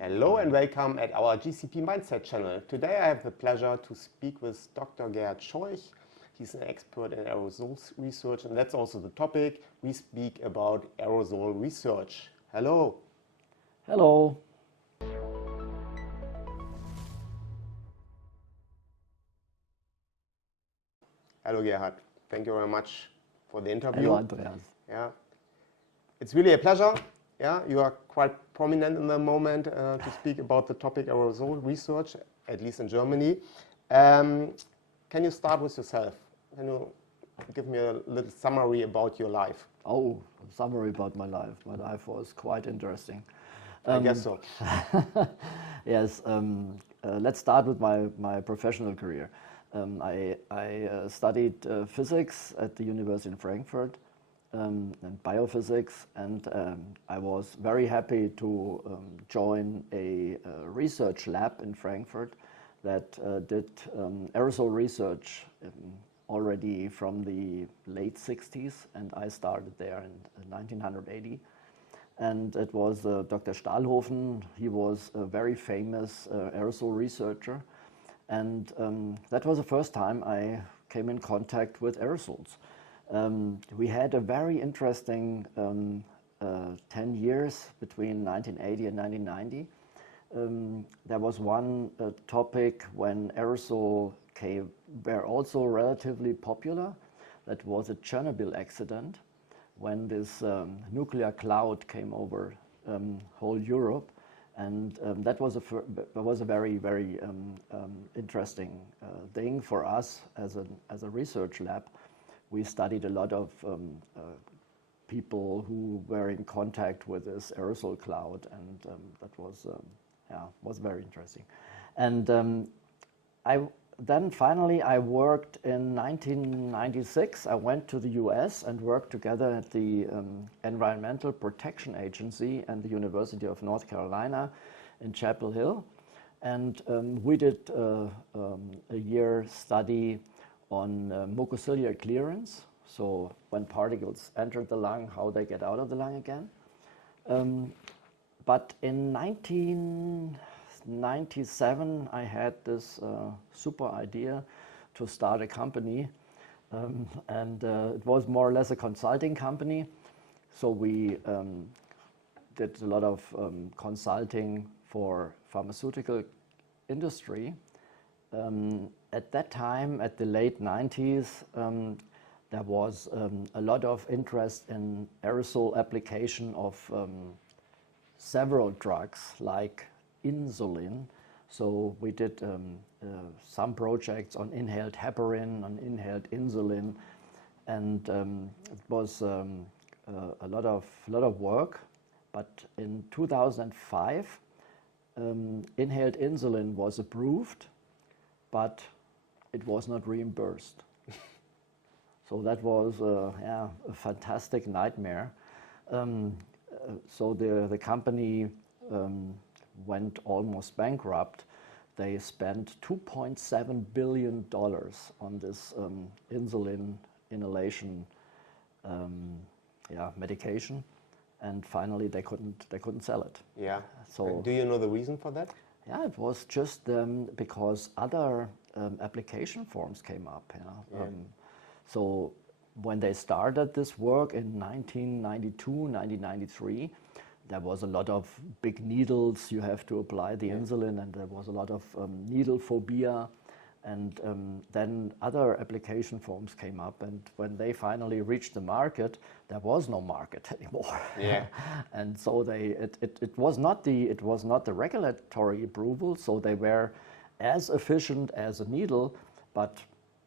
Hello and welcome at our GCP-Mindset channel. Today I have the pleasure to speak with Dr. Gerhard Scheuch. He's an expert in aerosols research, and that's also the topic. We speak about aerosol research. Hello. Hello. Hello, Gerhard. Thank you very much for the interview. Hello, Andreas. Yeah, it's really a pleasure. Yeah, you are quite prominent in the moment to speak about the topic aerosol research, at least in Germany. Can you start with yourself? Can you give me a little summary about your life? Oh, a summary about my life. My life was quite interesting. I guess so. Yes, let's start with my professional career. I studied physics at the University in Frankfurt and biophysics, and I was very happy to join a research lab in Frankfurt that did aerosol research already from the late 60s, and I started there in 1980. And it was Dr. Stahlhofen. He was a very famous aerosol researcher, and that was the first time I came in contact with aerosols. We had a very interesting 10 years between 1980 and 1990. There was one topic when aerosol were also relatively popular. That was the Chernobyl accident, when this nuclear cloud came over whole Europe. And that was a very, very interesting thing for us as a research lab. We studied a lot of people who were in contact with this aerosol cloud, and that was very interesting. And then finally I worked in 1996. I went to the US and worked together at the Environmental Protection Agency and the University of North Carolina in Chapel Hill. And we did a year study on mucociliary clearance, so when particles enter the lung, how they get out of the lung again. But in 1997, I had this super idea to start a company, and it was more or less a consulting company. So we did a lot of consulting for pharmaceutical industry. At that time, at the late 90s, there was a lot of interest in aerosol application of several drugs like insulin. So we did some projects on inhaled heparin, on inhaled insulin, and it was a lot of work. But in 2005, inhaled insulin was approved, but it was not reimbursed. So that was a fantastic nightmare. So the company went almost bankrupt. They spent $2.7 billion on this insulin inhalation medication, and finally they couldn't sell it. Yeah. So do you know the reason for that? Yeah, it was just because other application forms came up. Yeah. So when they started this work in 1992, 1993, there was a lot of big needles. You have to apply the insulin, and there was a lot of needle phobia. And then other application forms came up, and when they finally reached the market, there was no market anymore. Yeah. And so it was not the regulatory approval, so they were as efficient as a needle, but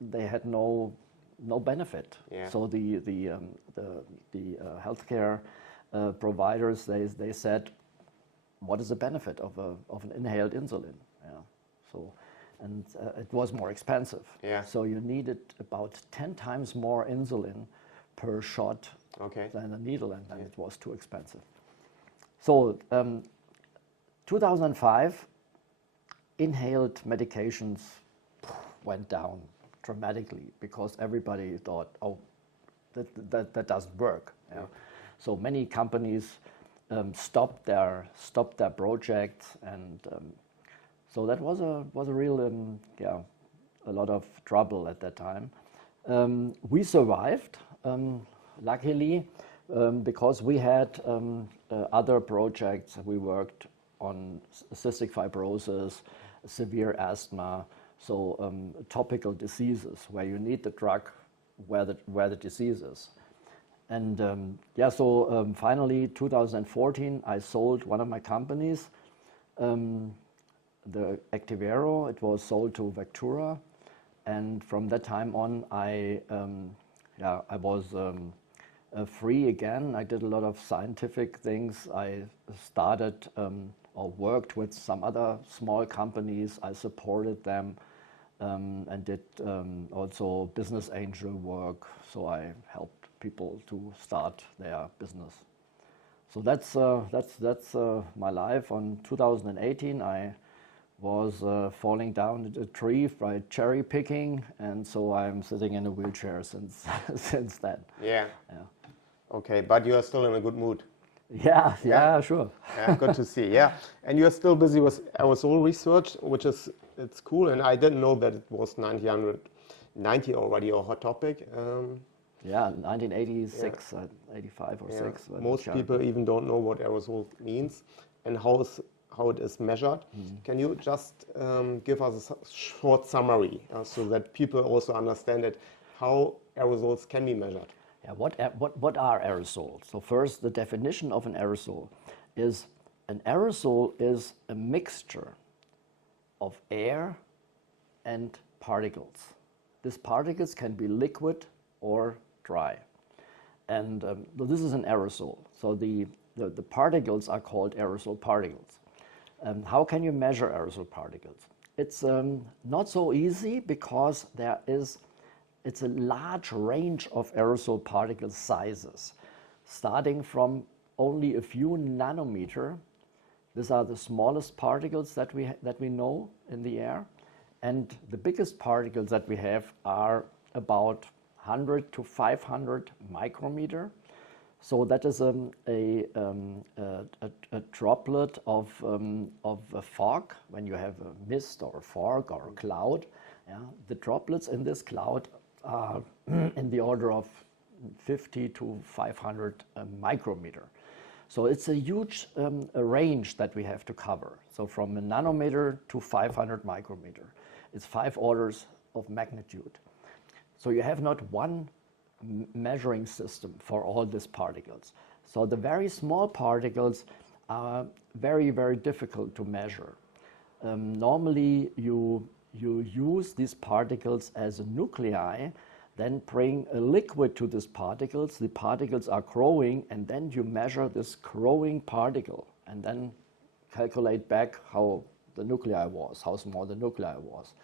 they had no benefit. Yeah. So the healthcare providers, they said, what is the benefit of an inhaled insulin? Yeah. So. And it was more expensive. Yeah. So you needed about 10 times more insulin per shot than a needle, and then it was too expensive. So 2005, inhaled medications went down dramatically because everybody thought, oh, that doesn't work. Yeah. So many companies stopped their projects, and so that was a real a lot of trouble at that time. We survived, luckily, because we had other projects. We worked on cystic fibrosis, severe asthma, so topical diseases where you need the drug where the disease is. And finally, 2014, I sold one of my companies, the Activero. It was sold to Vectura, and from that time on, I was free again. I did a lot of scientific things. I started or worked with some other small companies. I supported them and did also business angel work. So I helped people to start their business. So that's my life. On 2018, I was falling down a tree by cherry picking, and so I'm sitting in a wheelchair since since then. Yeah. Okay, but you are still in a good mood. Yeah, sure. Yeah, good to see. Yeah, and you are still busy with aerosol research, which is it's cool. And I didn't know that it was 1990 already a hot topic. 1986, 85 or 6. Most people even don't know what aerosol means and how it is measured. Can you just give us a short summary so that people also understand it, how aerosols can be measured? Yeah, what are aerosols? So first, the definition of an aerosol is a mixture of air and particles. These particles can be liquid or dry. And this is an aerosol. So the particles are called aerosol particles. How can you measure aerosol particles? It's not so easy because it's a large range of aerosol particle sizes, starting from only a few nanometer. These are the smallest particles that we know in the air, and the biggest particles that we have are about 100 to 500 micrometer. So that is a droplet of a fog. When you have a mist or a fog or a cloud, the droplets in this cloud are in the order of 50 to 500 micrometer. So it's a huge range that we have to cover. So from a nanometer to 500 micrometer. It's 5 orders of magnitude. So you have not one measuring system for all these particles. So the very small particles are very, very difficult to measure. Normally you use these particles as a nuclei, then bring a liquid to these particles. The particles are growing, and then you measure this growing particle, and then calculate back how the nuclei was, how small the nuclei was.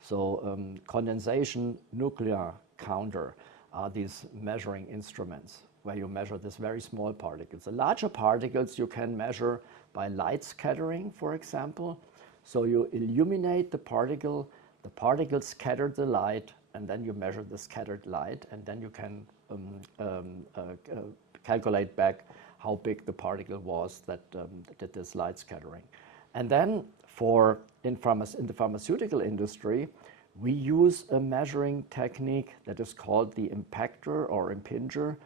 So condensation, nuclear counter are these measuring instruments where you measure these very small particles. The larger particles you can measure by light scattering, for example. So you illuminate the particle scatter the light, and then you measure the scattered light, and then you can calculate back how big the particle was that did this light scattering. And then in the pharmaceutical industry, we use a measuring technique that is called the impactor or impinger.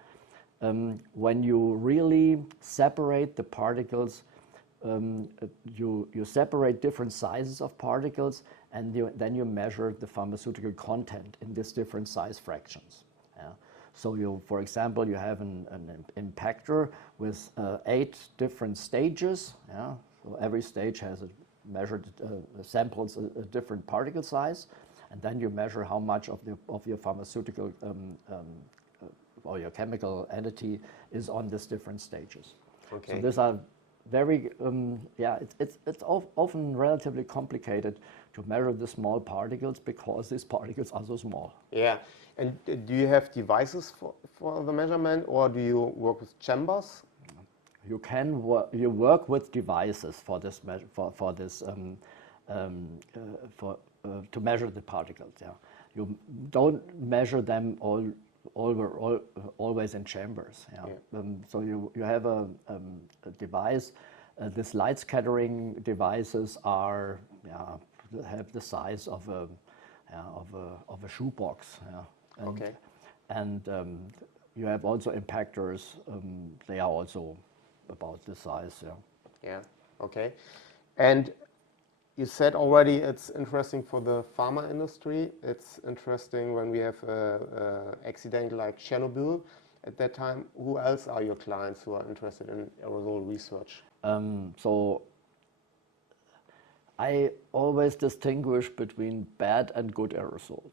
When you really separate the particles, you separate different sizes of particles, and then you measure the pharmaceutical content in these different size fractions. So for example, you have an impactor with 8 different stages. So every stage has samples a different particle size, and then you measure how much of your pharmaceutical or your chemical entity is on these different stages. Okay. So these are very, it's often relatively complicated to measure the small particles because these particles are so small. Yeah, and do you have devices for the measurement, or do you work with chambers? You work with devices for this to measure the particles. Yeah, you don't measure them all always in chambers. So you have a device. These light scattering devices are have the size of a shoebox. And you have also impactors. They are also about this size. Okay. And you said already it's interesting for the pharma industry. It's interesting when we have an accident like Chernobyl at that time. Who else are your clients who are interested in aerosol research? So I always distinguish between bad and good aerosols.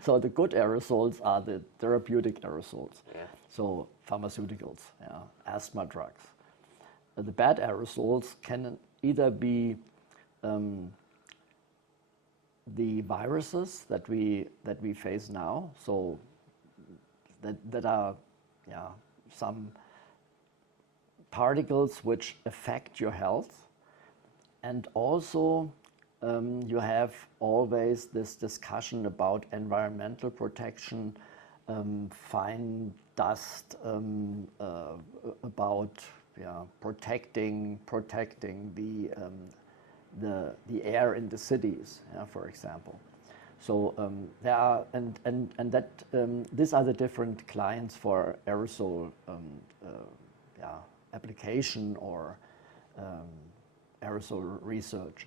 So the good aerosols are the therapeutic aerosols. So pharmaceuticals, asthma drugs. The bad aerosols can either be the viruses that we face now, so that are some particles which affect your health, and also you have always this discussion about environmental protection, fine dust, about protecting the air in the cities, for example. So there are and that these are the different clients for aerosol application or aerosol research.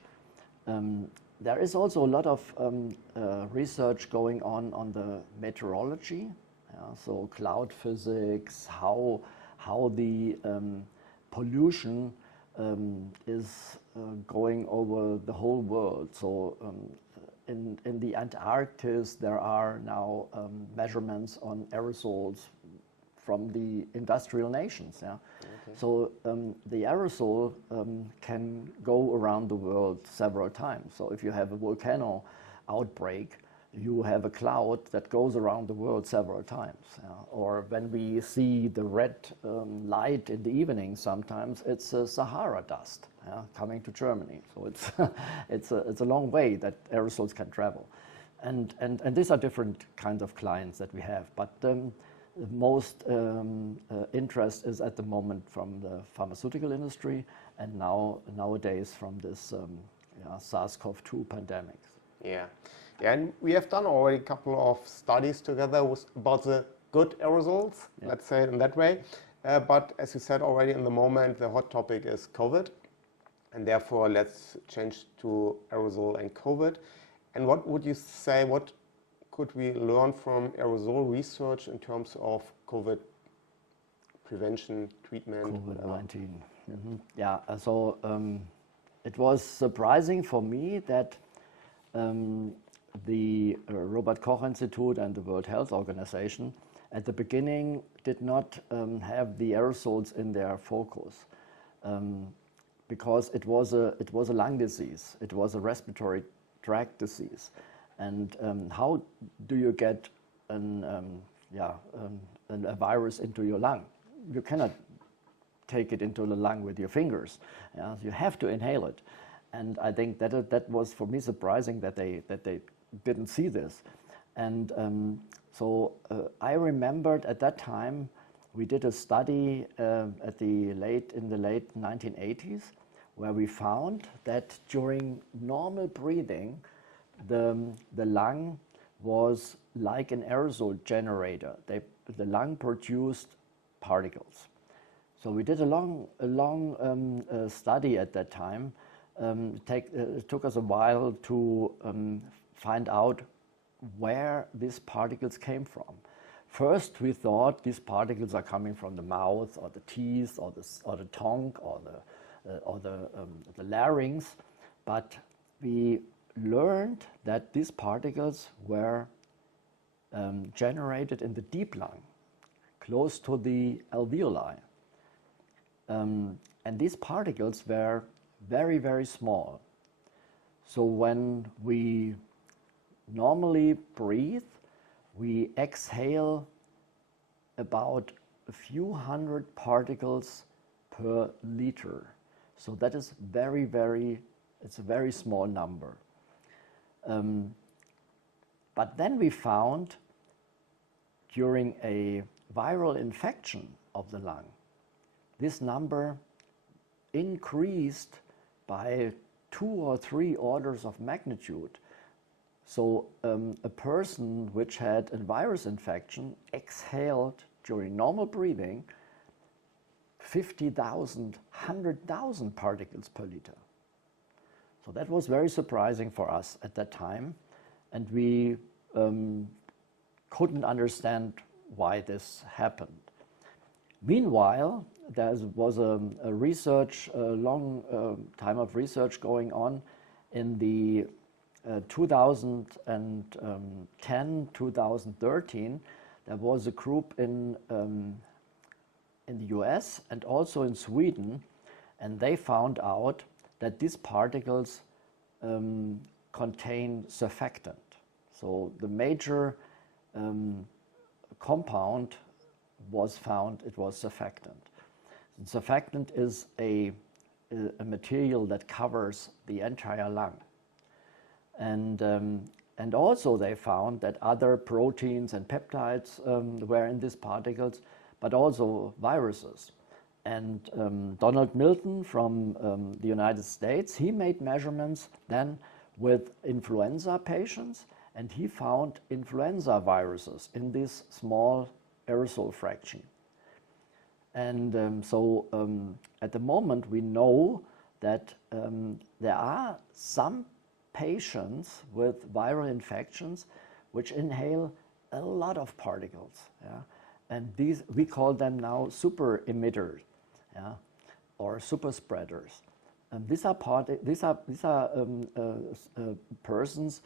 There is also a lot of research going on the meteorology, so cloud physics, how the pollution is going over the whole world. So in the Antarctic there are now measurements on aerosols from the industrial nations. So the aerosol can go around the world several times. So if you have a volcano outbreak, you have a cloud that goes around the world several times. Or when we see the red light in the evening, sometimes it's Sahara dust coming to Germany. So it's a long way that aerosols can travel, and these are different kinds of clients that we have. But the most interest is at the moment from the pharmaceutical industry, and nowadays from this SARS-CoV-2 pandemic. And we have done already a couple of studies together about the good aerosols, let's say it in that way. But as you said already, in the moment, the hot topic is COVID. And therefore, let's change to aerosol and COVID. And what would you say, what could we learn from aerosol research in terms of COVID prevention, treatment? COVID-19. So it was surprising for me that the Robert Koch Institute and the World Health Organization at the beginning did not have the aerosols in their focus, because it was a lung disease, it was a respiratory tract disease, and how do you get a virus into your lung? You cannot take it into the lung with your fingers. You have to inhale it, and I think that was for me surprising that they didn't see this. And so I remembered at that time we did a study in the late 1980s, where we found that during normal breathing the lung was like an aerosol generator. The lung produced particles. So we did a long study at that time. It took us a while to find out where these particles came from. First, we thought these particles are coming from the mouth or the teeth or the tongue or the larynx, but we learned that these particles were generated in the deep lung, close to the alveoli. And these particles were very, very small. So when we normally breathe, we exhale about a few hundred particles per liter. So that is it's a very small number. But then we found during a viral infection of the lung, this number increased by 2 or 3 orders of magnitude. So a person which had a virus infection exhaled during normal breathing 50,000, 100,000 particles per liter. So that was very surprising for us at that time, and we couldn't understand why this happened. Meanwhile, there was a long time of research going on in the 2010, 2013. There was a group in the US and also in Sweden, and they found out that these particles contain surfactant. So the major compound was found, it was surfactant. And surfactant is a material that covers the entire lung. And also they found that other proteins and peptides were in these particles, but also viruses. And Donald Milton from the United States, he made measurements then with influenza patients, and he found influenza viruses in this small aerosol fraction. And so at the moment we know that there are some patients with viral infections which inhale a lot of particles, yeah? And these, we call them now super emitters, yeah? Or super spreaders. And these are persons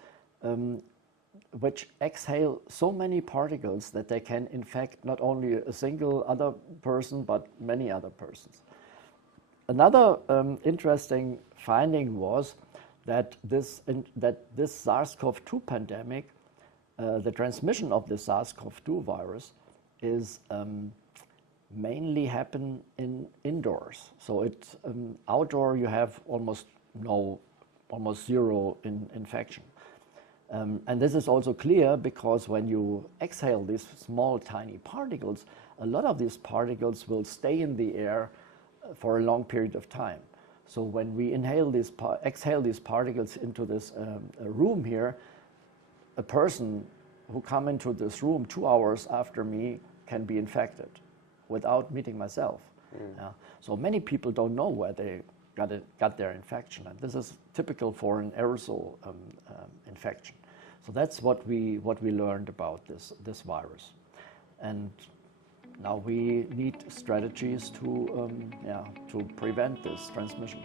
which exhale so many particles that they can infect not only a single other person but many other persons. Another interesting finding was that this SARS-CoV-2 pandemic, the transmission of the SARS-CoV-2 virus is mainly happen indoors. So it's outdoor you have almost zero infection. And this is also clear because when you exhale these small tiny particles, a lot of these particles will stay in the air for a long period of time. So when we exhale these particles into this room here, a person who come into this room 2 hours after me can be infected without meeting myself. Yeah. So many people don't know where they got their infection, and this is typical for an aerosol infection. So that's what we learned about this virus, and now we need strategies to prevent this transmission.